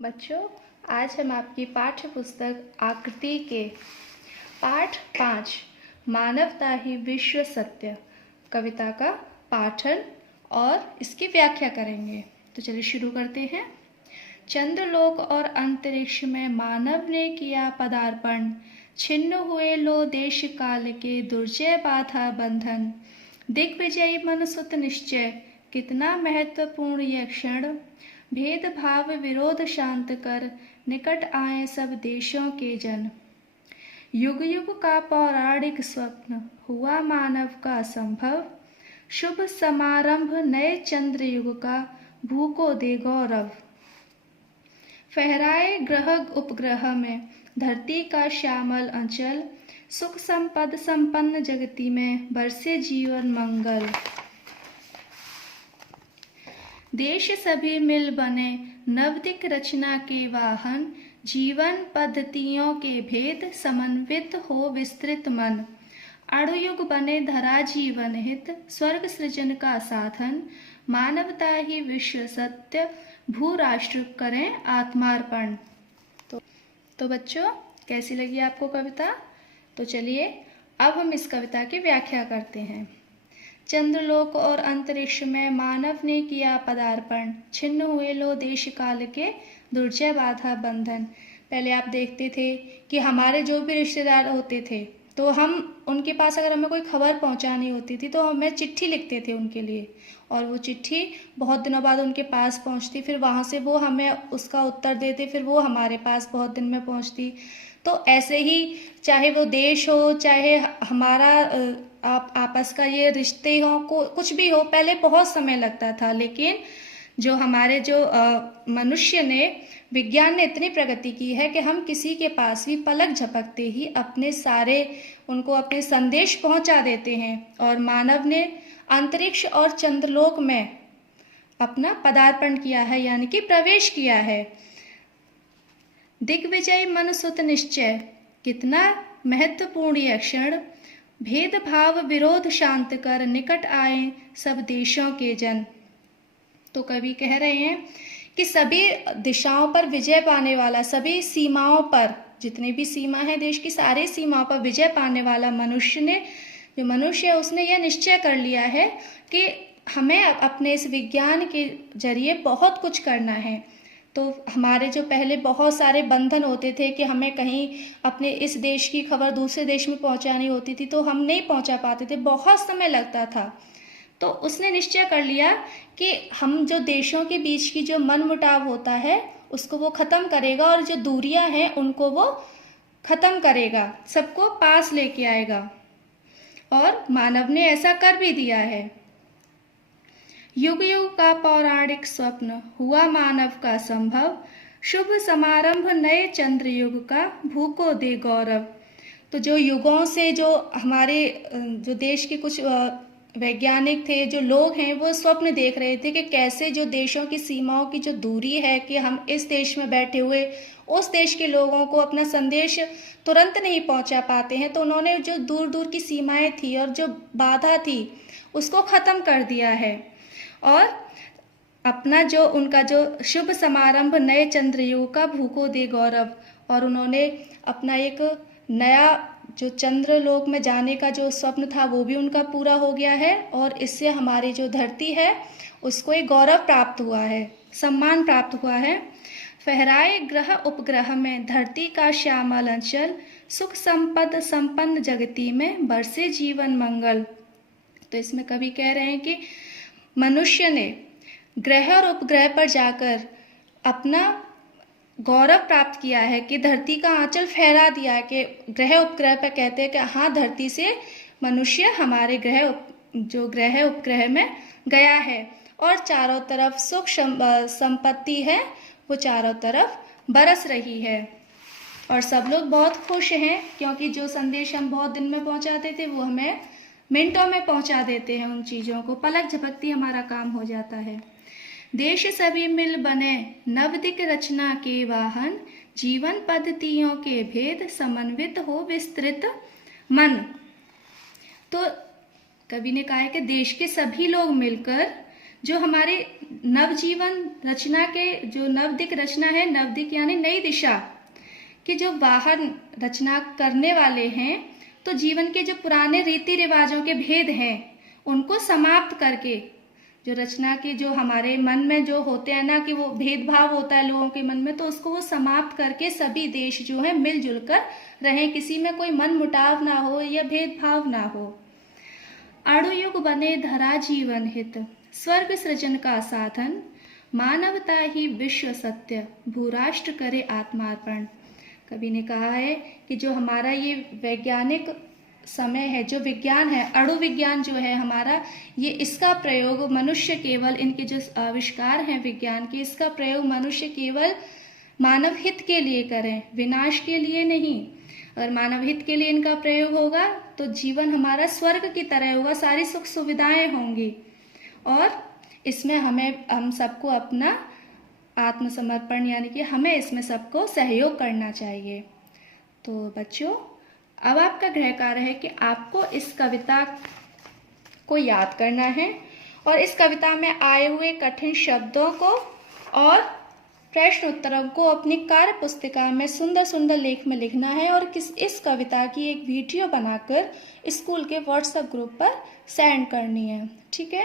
बच्चों, आज हम आपकी पाठ्य पुस्तक आकृति के पाठ 5 मानवता ही विश्व सत्य कविता का पाठन और इसकी व्याख्या करेंगे। तो चलिए शुरू करते हैं। चंद्रलोक और अंतरिक्ष में मानव ने किया पदार्पण, छिन्न हुए लो देश काल के दुर्जय बाधा बंधन। दिग्विजयी मन सुत निश्चय, कितना महत्वपूर्ण यह क्षण। भेदभाव विरोध शांत कर, निकट आए सब देशों के जन। युग युग का पौराणिक स्वप्न, हुआ मानव का संभव। शुभ समारंभ नए चंद्र युग का, भू को दे गौरव। फहराए ग्रह उपग्रह में, धरती का श्यामल अंचल। सुख संपद संपन्न जगती में, बरसे जीवन मंगल। देश सभी मिल बने, नवदिक रचना के वाहन। जीवन पद्धतियों के भेद, समन्वित हो विस्तृत मन। अणुयुग बने धरा जीवन हित, स्वर्ग सृजन का साधन। मानवता ही विश्व सत्य, भू राष्ट्र करें आत्मार्पण। तो बच्चों, कैसी लगी आपको कविता? तो चलिए अब हम इस कविता की व्याख्या करते हैं। चंद्रलोक और अंतरिक्ष में मानव ने किया पदार्पण, छिन्न हुए लो देश काल के दुर्जय बाधा बंधन। पहले आप देखते थे कि हमारे जो भी रिश्तेदार होते थे तो हम उनके पास अगर हमें कोई खबर पहुंचानी होती थी तो हमें चिट्ठी लिखते थे उनके लिए, और वो चिट्ठी बहुत दिनों बाद उनके पास पहुंचती, फिर वहाँ से वो हमें उसका उत्तर देते, फिर वो हमारे पास बहुत दिन में पहुंचती। तो ऐसे ही चाहे वो देश हो, चाहे हमारा आपस का ये रिश्ते हो, कुछ भी हो, पहले बहुत समय लगता था। लेकिन जो हमारे जो मनुष्य ने, विज्ञान ने इतनी प्रगति की है कि हम किसी के पास भी पलक झपकते ही अपने सारे उनको अपने संदेश पहुंचा देते हैं। और मानव ने अंतरिक्ष और चंद्रलोक में अपना पदार्पण किया है, यानी कि प्रवेश किया है। दिग्विजयी मन सुत निश्चय, कितना महत्वपूर्ण यह क्षण। भेदभाव विरोध शांत कर, निकट आए सब देशों के जन। तो कवि कह रहे हैं कि सभी दिशाओं पर विजय पाने वाला, सभी सीमाओं पर, जितनी भी सीमा है देश की, सारी सीमाओं पर विजय पाने वाला जो मनुष्य है उसने यह निश्चय कर लिया है कि हमें अपने इस विज्ञान के जरिए बहुत कुछ करना है। तो हमारे जो पहले बहुत सारे बंधन होते थे कि हमें कहीं अपने इस देश की खबर दूसरे देश में पहुंचानी होती थी तो हम नहीं पहुंचा पाते थे, बहुत समय लगता था। तो उसने निश्चय कर लिया कि हम जो देशों के बीच की जो मनमुटाव होता है उसको वो ख़त्म करेगा, और जो दूरियां हैं उनको वो ख़त्म करेगा, सबको पास लेके आएगा। और मानव ने ऐसा कर भी दिया है। युग युग का पौराणिक स्वप्न, हुआ मानव का संभव। शुभ समारंभ नए चंद्र युग का, भू को दे गौरव। तो जो युगों से जो हमारे जो देश के कुछ वैज्ञानिक थे, जो लोग हैं, वो स्वप्न देख रहे थे कि कैसे जो देशों की सीमाओं की जो दूरी है कि हम इस देश में बैठे हुए उस देश के लोगों को अपना संदेश तुरंत नहीं पहुंचा पाते हैं। तो उन्होंने जो दूर दूर की सीमाएं थी और जो बाधा थी उसको ख़त्म कर दिया है। और अपना जो उनका जो शुभ समारंभ नए चंद्रयुग का, भू को दे गौरव, और उन्होंने अपना एक नया जो चंद्रलोक में जाने का जो स्वप्न था वो भी उनका पूरा हो गया है। और इससे हमारी जो धरती है उसको एक गौरव प्राप्त हुआ है, सम्मान प्राप्त हुआ है। फहराए ग्रह उपग्रह में, धरती का श्यामल अंचल। सुख संपद संपन्न जगती में, बरसे जीवन मंगल। तो इसमें कवि कह रहे हैं कि मनुष्य ने ग्रह और उपग्रह पर जाकर अपना गौरव प्राप्त किया है कि धरती का आंचल फहरा दिया है। कि ग्रह उपग्रह पर कहते हैं कि हाँ, धरती से मनुष्य हमारे जो ग्रह उपग्रह में गया है, और चारों तरफ सुख संपत्ति है वो चारों तरफ बरस रही है, और सब लोग बहुत खुश हैं क्योंकि जो संदेश हम बहुत दिन में पहुंचाते थे वो हमें मिनटों में पहुंचा देते हैं। उन चीज़ों को पलक झपकती हमारा काम हो जाता है। देश सभी मिल बने, नवदिक रचना के वाहन। जीवन पद्धतियों के भेद, समन्वित हो विस्तृत मन। तो कवि ने कहा है कि देश के सभी लोग मिलकर जो हमारे नवजीवन रचना के जो नवदिक रचना है, नवदिक यानी नई दिशा कि जो वाहन रचना करने वाले हैं, तो जीवन के जो पुराने रीति रिवाजों के भेद हैं उनको समाप्त करके, जो रचना के जो हमारे मन में जो होते हैं ना कि वो भेदभाव होता है लोगों के मन में, तो उसको वो समाप्त करके सभी देश जो है मिलजुल कर रहें, किसी में कोई मन मुटाव ना हो या भेदभाव ना हो। अणुयुग बने धरा जीवन हित, स्वर्ग सृजन का साधन, मानवता ही विश्व सत्य, भूराष्ट्र करे आत्मार्पण। कवि ने कहा है कि जो हमारा ये वैज्ञानिक समय है, जो विज्ञान है, अणु विज्ञान जो है हमारा, ये इसका प्रयोग मनुष्य केवल, इनके जो आविष्कार हैं विज्ञान के, इसका प्रयोग मनुष्य केवल मानव हित के लिए करें, विनाश के लिए नहीं। अगर मानव हित के लिए इनका प्रयोग होगा तो जीवन हमारा स्वर्ग की तरह होगा, सारी सुख सुविधाएं होंगी और इसमें हम सबको अपना आत्मसमर्पण यानी कि हमें इसमें सबको सहयोग करना चाहिए। तो बच्चों, अब आपका गृह कार्य है कि आपको इस कविता को याद करना है और इस कविता में आए हुए कठिन शब्दों को और प्रश्न उत्तरों को अपनी कार्य पुस्तिका में सुंदर सुंदर लेख में लिखना है और इस कविता की एक वीडियो बनाकर स्कूल के व्हाट्सएप ग्रुप पर सेंड करनी है। ठीक है।